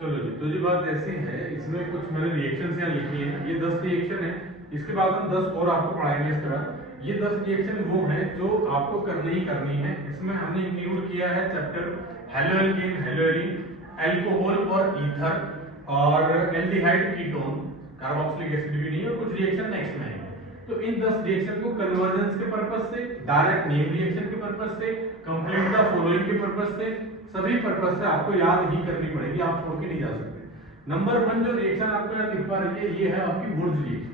चलो जी, तो जी बात ऐसी है, इसमें कुछ मैंने रिएक्शंस यहाँ लिखी हैं। ये 10 रिएक्शन है, इसके बाद हम 10 और आपको पढ़ाएंगे इस तरह। ये 10 रिएक्शन वो हैं जो आपको करनी ही करनी है। इसमें हमने इंक्लूड किया है चैप्टर हेलोएल्केन, हेलोएरीन, अल्कोहल और ईथर और एल्डिहाइड, कीटोन, कार्बोक्सिलिक एसिड भी नहीं है, और कुछ रिएक्शन नेक्स्ट में आएंगे। तो इन 10 रिएक्शन को कन्वर्जेंस के पर्पस से, डायरेक्ट नेम रिएक्शन के पर्पस से, कंप्लीट द फॉलोइंग के पर्पस से, सभी पर्पस से आपको याद ही करनी पड़ेगी, आप छोड़ के नहीं जा सकते। नंबर 1 जो रिएक्शन आपको यहाँ दिख पा रही है, ये है आपकी वुड्स रिएक्शन।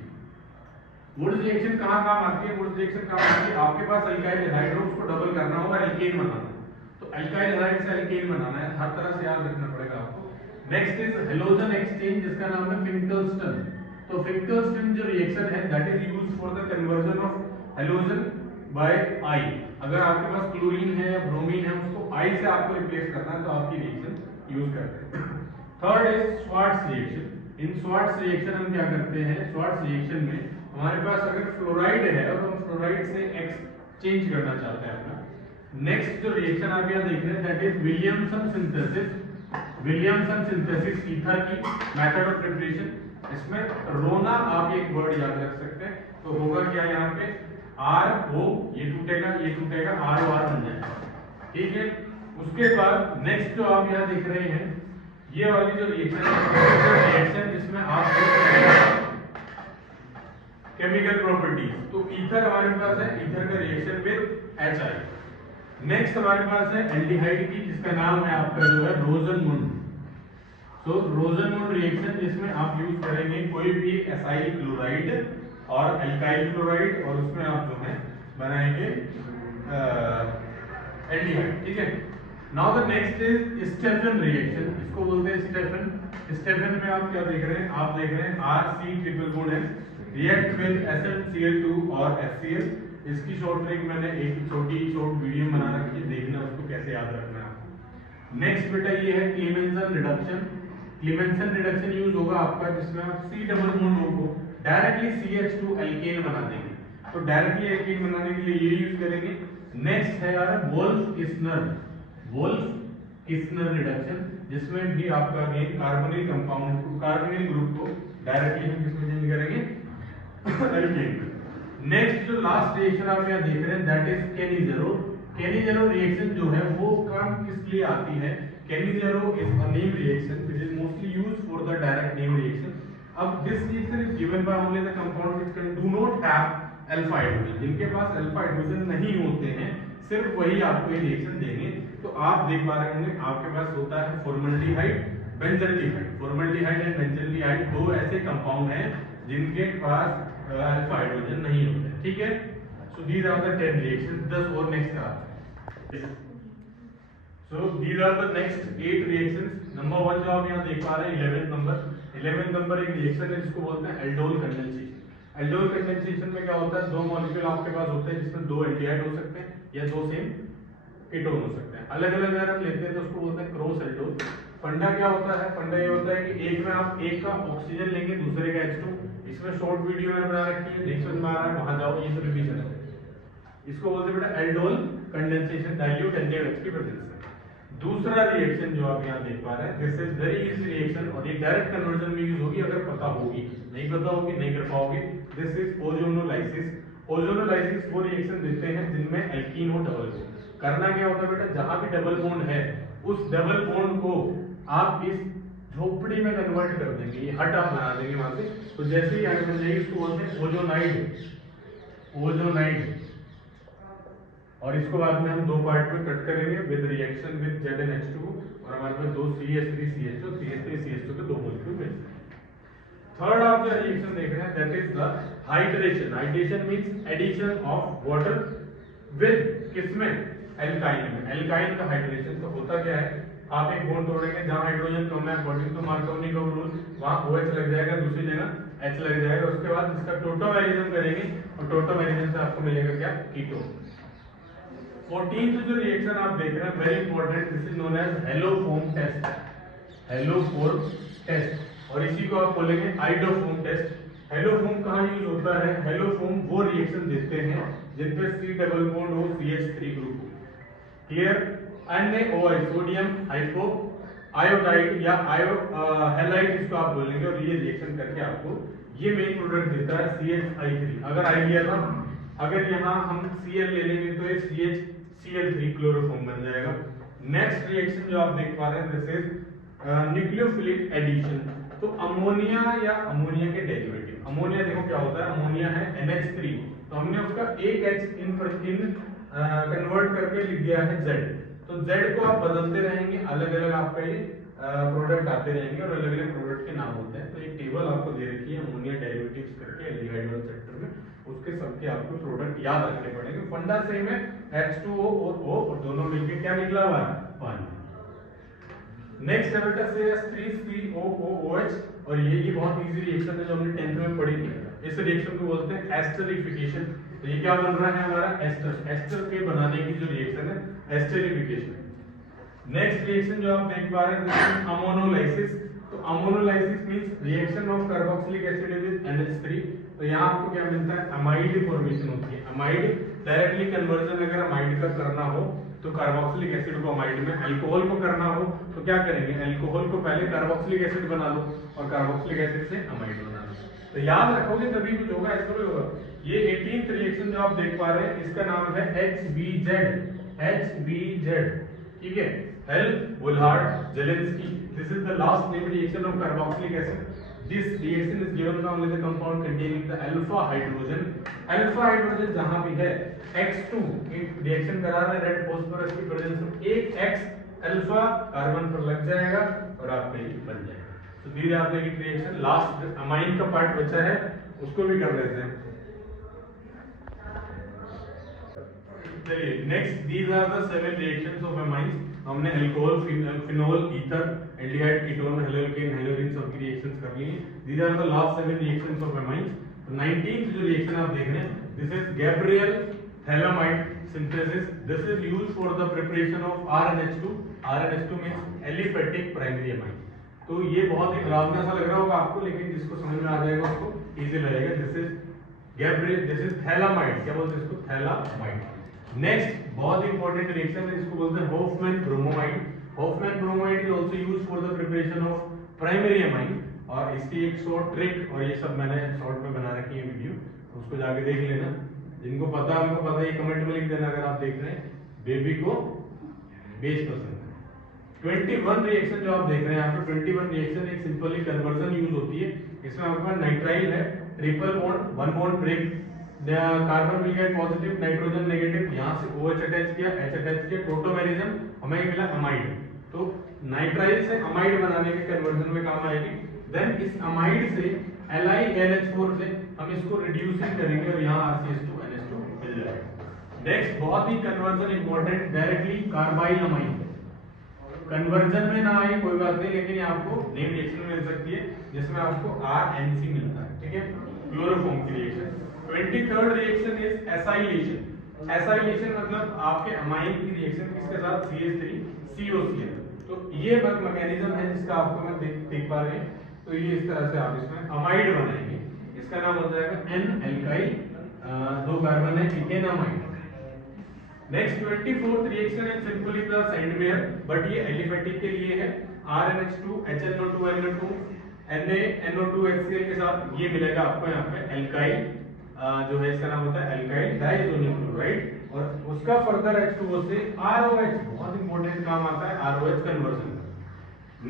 वुड्स रिएक्शन कहाँ काम आती है? वुड्स रिएक्शन काम आती है, आपके पास अल्काइल हैलाइड हो, उसको डबल करना होगा, एल्केन बनाना है। तो अल्काइल हैलाइड से एल्केन बनाना है, हर तरह से याद रखना पड़ेगा आपको। नेक्स्ट इज हेलोजन एक्सचेंज, जिसका नाम है फिंकल्स्टन। तो फिंकल्स्टन जो रिएक्शन है, that is used for the conversion of halogen by I. अगर आपके पास क्लोरीन है या ब्रोमीन है, उसको आई से आपको रिप्लेस करना है, तो आपकी रिएक्शन यूज करते हैं। Third is Swarts reaction. In Swarts reaction हम क्या करते हैं? स्वार्ट्स रिएक्शन में हमारे पास अगर फ्लोराइड है और हम फ्लोराइड से एक्सचेंज करना चाहते हैं अपना। नेक्स्ट जो रिएक्शन आप यहाँ देख रहे हैं, that is Williamson synthesis. Williamson synthesis ether की मेथड ऑफ प्रिपरेशन। इसमें रोना आप एक वर्ड याद रख सकते हैं, तो होगा क्या यहाँ पे? आर ओ, ये टूटेगा, ये टूटेगा, आर ओ आर बन जाएगा, ठीक है। उसके बाद नेक्स्ट जो आप यहाँ देख रहे हैं, ये वाली जो रिएक्शन है, रिएक्शन जिसमें आप केमिकल प्रॉपर्टीज, तो ईथर हमारे पास है, ईथर का reaction with H I. Next हमारे पास है एल्डिहाइड की, जिसका नाम है आपका जो है रोजनमुंड। तो रोजनमुंड रिएक्शन, जिसमें आप यूज करेंगे कोई भी एसाइल क्लोराइड और अल्काइल क्लोराइड, और उसमें आप जो है बनाएंगे एल्डिहाइड, ठीक है। Now the next is Stephen reaction, इसको बोलते हैं स्टेफन। स्टेफन में आप क्या देख रहे हैं? आप देख रहे हैं आर सी ट्रिपल बॉन्ड है, रिएक्ट विद SnCl2 और HCl। इसकी शॉर्ट ट्रिक मैंने एक शॉर्ट वीडियो बना रखी है, देखना उसको कैसे याद रखना है। नेक्स्ट बेटा ये है क्लीमेंसन रिडक्शन। क्लीमेंसन रिडक्शन यूज होगा आपका, जिसमें आप C डबल बॉन्ड को डायरेक्टली CH2 एल्केन बना देंगे, तो डायरेक्टली एल्केन बनाने के लिए ये यूज करेंगे। नेक्स्ट है यार वोल्फ-किस्नर, वोल्फ-किस्नर रिडक्शन, जिसमें भी आपका अगेन कार्बोनिल कंपाउंड को, कार्बोनिल ग्रुप को डायरेक्टली हम किसमें चेंज करेंगे? एल्केन। नेक्स्ट जो लास्ट रिएक्शन आप यहाँ देख रहे हैं, that is Cannizzaro. Cannizzaro reaction जो है वो काम किस लिए आती है? Cannizzaro is a name reaction which is mostly used for the direct name reaction. अब this reaction is given by only the compound which can do not have alpha hydrogen. जिनके पास अल्फा हाइड्रोजन नहीं होते हैं, सिर्फ वही आपको ये reaction देंगे। तो आप देख पा रहे होंगे आपके पास होता है formaldehyde, benzaldehyde. Formaldehyde and benzaldehyde दो ऐसे कंपाउंड हैं जिनके पास अल्फा हाइड्रोजन नहीं होता है, ठीक है। So these are the 10 reactions. 10 और नेक्स्ट का। सो दीज आर द नेक्स्ट 8 रिएक्शंस। नंबर 1 जो आप यहाँ देख पा रहे हैं, 11th नंबर एक रिएक्शन है जिसको बोलते हैं एल्डोल कंडेंसेशन। एल्डोल कंडेंसेशन में क्या होता है? दो मॉलिक्यूल आपके पास होते हैं, जिसमें दो एल्डिहाइड हो सकते हैं या दो सेम कीटोन हो सकते हैं। अलग अलग अगर हम लेते हैं तो उसको बोलते हैं क्रॉस एल्डोल। फंडा क्या होता है? फंडा ये होता है कि एक में आप एक का ऑक्सीजन लेंगे, दूसरे का H2। इसमें शॉर्ट वीडियो मैंने बना रखी है, देख समझ में आ रहा है, वहां जाओ, ये तो रिवीजन है। इसको बोलते हैं बेटा एल्डोल कंडेंसेशन, डाइल्यूट NaOH की प्रेजेंस में। दूसरा रिएक्शन जो आप यहाँ देख पा रहे हैं, this is very easy reaction, और ये डायरेक्ट कन्वर्जन में यूज होगी अगर पता होगी। नहीं पता होगी नहीं कर पाओगे। This is ozonolysis. ओजोनोलाइसिस वो रिएक्शन देते हैं जिनमें एल्कीन हो डबल बॉन्ड। करना क्या होता है बेटा? जहां भी डबल बॉन्ड है, उस डबल बॉन्ड को आप इस झोपड़ी में कन्वर्ट कर देंगे, ये हट आप बना देंगे वहां से। तो जैसे ही हट बन जाएगी, इसको बोलते हैं ओजोनाइड, ओजोनाइड। और इसको बाद में हम दो पार्ट में कट करेंगे विद रिएक्शन विद ZnH2, और हमारे पास दो CH3CH2, CH3CH2 के दो मॉलिक्यूल मिलते हैं। थर्ड आप जो रिएक्शन देख रहे हैं, that is the hydration. Hydration means addition of water with किसमें? एल्काइन में। एल्काइन का हाइड्रेशन तो होता क्या है? आप एक बॉन्ड तोड़ेंगे, जहां हाइड्रोजन कम है, अकॉर्डिंग टू मार्कोनी-कोव रूल, वहां OH लग जाएगा, दूसरी जगह H लग जाएगा। उसके बाद इसका टोटोमेरिज्म करेंगे, और टोटोमेरिज्म से आपको मिलेगा क्या? कीटोन। 14th जो रिएक्शन आप देख रहे हैं, very important, this is known as haloform test. Haloform test, और इसी को आप बोलेंगे आइडोफोम टेस्ट। हेलोफोम कहाँ यूज होता है? हेलोफोम वो रिएक्शन देते हैं जिनपे C डबल बॉन्ड हो, CH3 ग्रुप हो। Clear? NaOH sodium hypo iodide या हैलाइड इसको आप बोलेंगे, और ये रिएक्शन करके आपको ये मेन प्रोडक्ट देता है CH3। अगर आई लिया था, अगर यहाँ हम Cl ले लेंगे तो ये CH क्लोरोफॉर्म बन जाएगा। नेक्स्ट रिएक्शन जो आप देख पा रहे हैं दिस इज न्यूक्लियोफिलिक एडिशन। तो अमोनिया या अमोनिया के डेरिवेटिव, अमोनिया देखो क्या होता है, अमोनिया है NH3, तो हमने उसका एक H इन कन्वर्ट करके लिख दिया है Z। तो Z को आप बदलते रहेंगे, अलग अलग आपका ये प्रोडक्ट आते रहेंगे और अलग अलग प्रोडक्ट के नाम होते हैं। तो एक टेबल आपको दे रखी है अमोनिया डेरिवेटिव्स करके एल्डिहाइड वाले चैप्टर में, उसके सबके आपको प्रोडक्ट याद रखने पड़ेंगे। फंडा सेम है, H2O और O और दोनों मिलके क्या निकला हुआ है, पानी। नेक्स्ट है बेटा CH3COOH, और ये बहुत इजी रिएक्शन है जो हमने 10th में पढ़ी थी। इस रिएक्शन को बोलते हैं एस्टरिफिकेशन। तो ये क्या बन रहा है हमारा एस्टर, एस्टर के बनाने की जो रिएक्शन है एस्टरिफिकेशन। नेक्स्ट रिएक्शन जो आप देख पा रहे हैं अमोनोलाइसिस। तो ammonolysis means reaction of carboxylic acid with NH3। तो यहाँ आपको क्या मिलता है, अमाइड फॉर्मेशन होती है। अमाइड डायरेक्टली कन्वर्जन अगर अमाइड का करना हो तो कार्बोक्सिलिक एसिड को अमाइड में, अल्कोहल को करना हो तो क्या करेंगे, अल्कोहल को पहले कार्बोक्सिलिक एसिड बना लो और कार्बोक्सिलिक एसिड से अमाइड बना लो। तो याद रखोगे तभी कुछ होगा, ऐसा नहीं होगा। ये 18th रिएक्शन जो आप देख पा रहे हैं इसका नाम है HBZ, ठीक है, Hell Volhard Zelinsky. This is the last name reaction of carboxylic acid. This reaction is given by only the compound containing the alpha hydrogen. Alpha hydrogen जहाँ भी है X2 एक रिएक्शन करा रहे हैं रेड फॉस्फोरस की प्रेजेंस में, एक X अल्फा कार्बन पर लग जाएगा और आपका ये बन जाएगा। तो धीरे आपने एक रिएक्शन लास्ट अमाइन का पार्ट बचा है उसको भी कर लेते हैं। चलिए next, these are the 7 reactions of amines. हमने alcohol, phenol, ether, aldehyde, ketone, haloalkane, haloarene सब की रिएक्शंस कर ली हैं। These are the last 7 reactions of amines. 19th जो रिएक्शन आप देख रहे हैं this is Gabriel phthalimide synthesis. This is used for the preparation of RNH2। RNH2 means aliphatic primary amine. तो ये बहुत ही डरावना सा लग रहा होगा आपको, लेकिन जिसको समझ में आ जाएगा उसको इजी लगेगा। This is Gabriel, this is phthalimide, क्या बोलते हैं इसको, थैलामाइड। नेक्स्ट बहुत इंपॉर्टेंट रिएक्शन है, इसको बोलते हैं Hofmann bromamide. Hofmann bromamide is also used for the preparation of primary amine, और इसकी एक शॉर्ट ट्रिक और ये सब मैंने शॉर्ट में बना रखी है वीडियो, उसको जाके देख लेना। जिनको पता है उनको पता है, ये कमेंट में लिख देना अगर आप देख रहे हैं। बेबी को बेस पसंद है। 21 रिएक्शन जो आप देख रहे हैं यहाँ पे 21 रिएक्शन एक सिंपली कन्वर्जन यूज होती है। इसमें आपके पास नाइट्राइल है, triple bond, one bond break, carbon मिल गया पॉजिटिव, नाइट्रोजन नेगेटिव, यहाँ से OH अटैच किया, H अटैच किया, टोटोमेरिज्म, हमें मिला अमाइड। तो नाइट्राइल से अमाइड बनाने के कन्वर्जन में काम आएगी। देन इस अमाइड से LiNH4 से हम इसको रिड्यूसिंग करेंगे और यहाँ RCH2NH2 मिल जाएगा। नेक्स्ट बहुत ही conversion important, directly carbylamine. Conversion में ना आए कोई बात नहीं, लेकिन ये आपको नेम रिएक्शन में मिल सकती है जिसमें आपको RNC मिलता है, ठीक है, क्लोरोफॉर्म की reaction. 23rd reaction is acylation. Acylation मतलब आपके अमाइन की रिएक्शन किसके साथ, CH3COCl। तो ये मैकेनिज्म है जिसका आपको मैं देख पा रहे हैं। तो ये इस तरह से आप इसमें अमाइड बनाएंगे, इसका नाम हो जाएगा N एल्काइल, 2 कार्बन है, इथेनामाइड। नेक्स्ट 24th रिएक्शन है सिंपली द सेंडमेयर, बट ये एलिफेटिक के लिए है। RNH2 HNO2NO2 NaNO2HCl के साथ ये मिलेगा आपको यहाँ पे एल्काइल, जो है इसका नाम होता है एल्काइल डाइसोनियम क्लोराइड, और उसका फर्दर H2O से ROH, बहुत इंपॉर्टेंट काम आता है ROH conversion.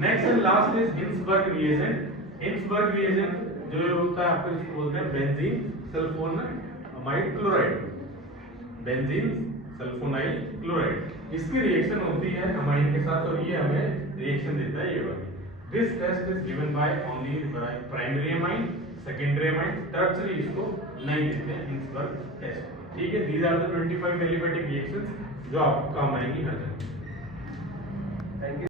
Next and last is Hinsberg reagent. Hinsberg reagent जो होता है आपको इसको बोलते हैं benzene sulfonamide chloride, benzene sulfonyl chloride. इसकी रिएक्शन होती है अमाइन के साथ और ये हमें रिएक्शन देता है ये वाली। This test is given by only primary amine, secondary amine, tertiary इसको नहीं देते हैं हिंसबर्ग टेस्ट, ठीक है। These are the 25 aliphatic reactions जो आपको काम आएंगी हर जगह। Thank you.